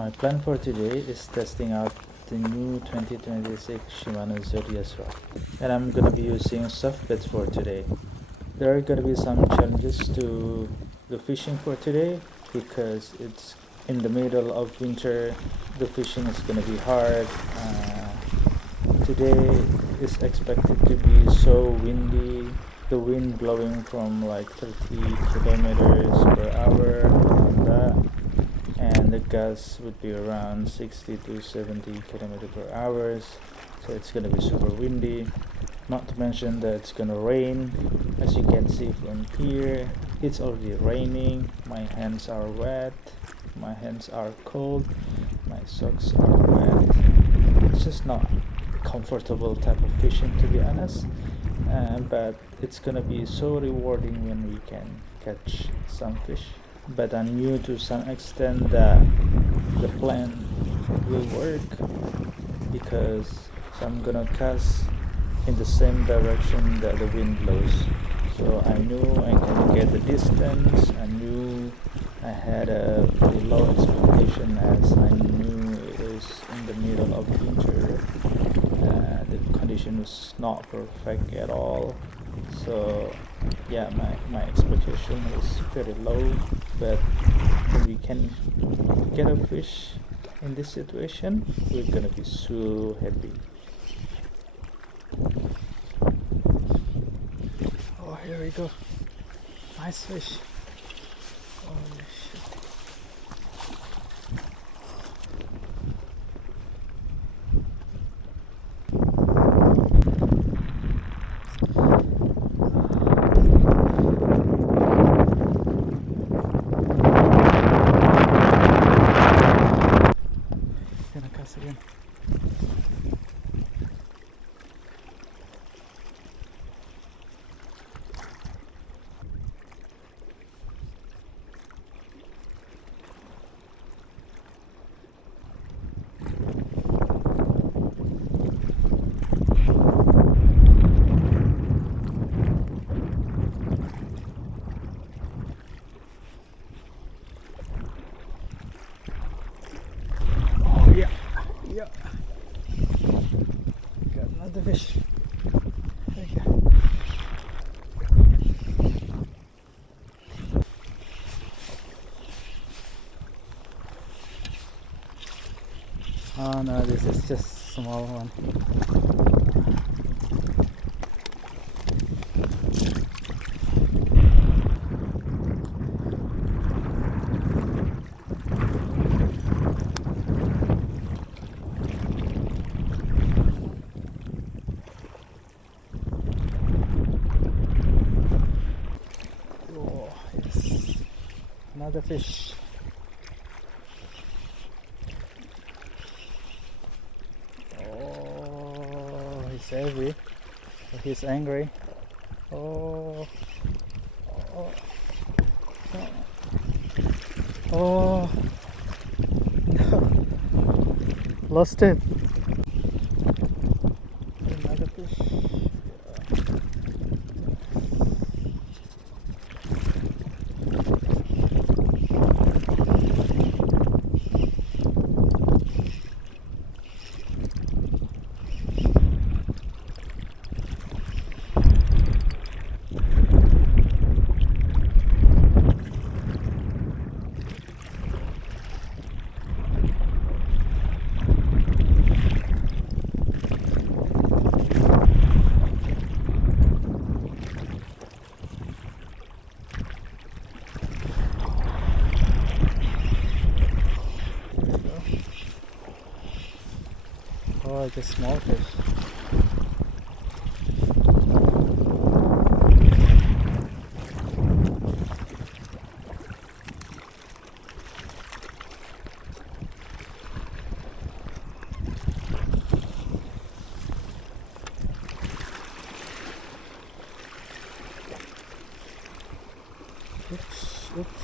My plan for today is testing out the new 2026 Shimano Zodias rod, and I'm gonna be using Softbait for today. There are gonna be some challenges to the fishing for today because it's in the middle of winter. The fishing is gonna be hard. Today is expected to be so windy. The wind blowing from like 30 kilometers per hour, around that, and the gusts would be around 60 to 70 kilometers per hour. So it's gonna be super windy. Not to mention that it's gonna rain. As you can see from here, it's already raining. My hands are wet. My hands are cold. My socks are wet. It's just not comfortable type of fishing, to be honest. But it's gonna be so rewarding when we can catch some fish. But I knew to some extent that the plan will work because I'm gonna cast in the same direction that the wind blows. So I knew I can get the distance. I knew I had a very low expectation as I knew it was in the middle of winter. The condition was not perfect at all. So yeah, my expectation was very low, but when we can get a fish in this situation, we're gonna be so happy. Oh, here we go. Nice fish. Holy shit. Gonna cast again. Yeah, got another fish. There you go. Oh no, this is just a small one. Another fish. Oh, he's heavy. He's angry. Oh, oh, oh, no. Lost it. Another fish. Oh, just small fish. Oops.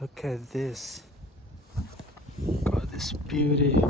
Look at this. Look at this beauty.